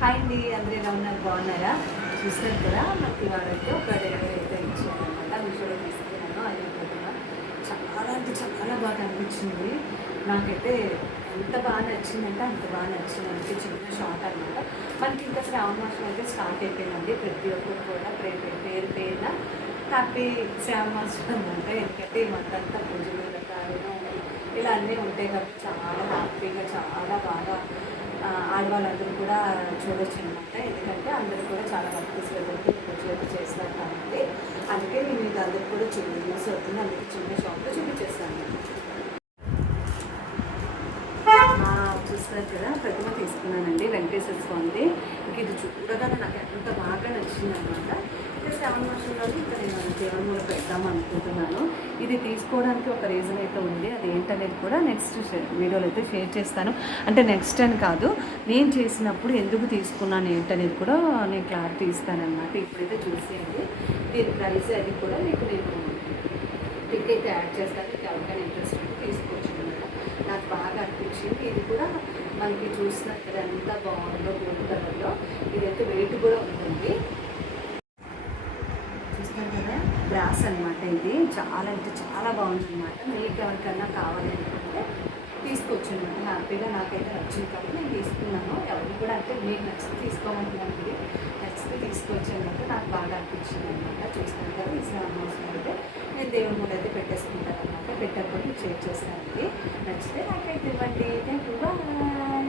Hi అండి, అందరూ ఎలా ఉన్నారు? బాగున్నారా? చూస్తారు కదా, మనకి వాడైతే ఒక డెలివరీ అయితే ఇచ్చారనమాట. మీషోలో తీసుకున్నాను. అది ప్రతిమ చాలా అంటే చాలా బాగా అనిపించింది. నాకైతే ఎంత బాగా నచ్చిందంటే అంత బాగా నచ్చింది. అంటే చిన్న షార్ట్ అనమాట. మనకి ఇంకా శ్రావణ మాసం అయితే స్టార్ట్ అయిపోయిందండి. ప్రతి ఒక్కరు కూడా పేరు పేరున హ్యాపీ శ్రావణ మాసం అనమాట. ఎందుకంటే ఈ మంత్ అంతా పూజలు రకాలు ఇలా అన్నీ ఉంటాయి కాబట్టి చాలా హ్యాపీగా చాలా బాగా ఆడవాళ్ళందరూ కూడా చూడొచ్చు అనమాట. ఎందుకంటే అందరూ కూడా చాలా భక్తి శ్రద్ధలతో పూజలు చేస్తారు కాబట్టి అందుకే నేను ఇది అందరూ కూడా న్యూస్ అవుతుంది. అందుకే చిన్న షాప్లో చూపించేస్తాను. చూస్తారు కదా, ప్రతిమ తీసుకున్నానండి, వెంకటేశ్వర స్వామిది. ఇంక ఇది చూడగానే నాకు ఎంత బాగా నచ్చింది అనమాట. ఇంకా శ్రావణ మాసంలో ఇంకా నేను దేవుని మూల పెడదాము అనుకుంటున్నాను. ఇది తీసుకోవడానికి ఒక రీజన్ అయితే ఉంది. అది ఏంటనేది కూడా నెక్స్ట్ వీడియోలో అయితే షేర్ చేస్తాను. అంటే నెక్స్ట్ అని కాదు, నేను చేసినప్పుడు ఎందుకు తీసుకున్నాను ఏంటనేది కూడా నేను క్లారిటీ ఇస్తానమాట. ఇప్పుడైతే చూసేయండి. దీని ప్రైస్ అది కూడా మీకు నేను పిక్ అయితే యాడ్ చేస్తాను. మీకు ఎవరికైనా ఇంట్రెస్ట్ ఉంటే తీసుకోవచ్చు అనమాట. నాకు బాగా అనిపించింది. ఇది కూడా మనకి చూసినట్టు ఎంత బాగుందో గోల్డ్ కలర్లో. ఇదైతే వెయిట్ కూడా ఉంటుంది. చూస్తాను కదా, బ్రాస్ అనమాట. ఇది చాలా అంటే చాలా బాగుంది అనమాట. మీకు ఎవరికైనా కావాలి అనుకుంటే తీసుకోవచ్చు అనమాట. హ్యాపీగా నాకైతే నచ్చింది కాబట్టి నేను తీసుకున్నాను. ఎవరు కూడా అంటే మీకు నచ్చితే తీసుకోమంటున్నాను. నచ్చితే తీసుకోవచ్చు అనమాట. నాకు బాగా అనిపించింది అనమాట. చూస్తాను కదా, ఈ అవసరం అయితే నేను దేవుని ముందు అయితే పెట్టేసుకుంటాను అనమాట. పెట్టేప్పుడు షేర్ చేస్తానండి. నచ్చితే నాకైతే ఇవ్వండి. Thank you. బాయ్.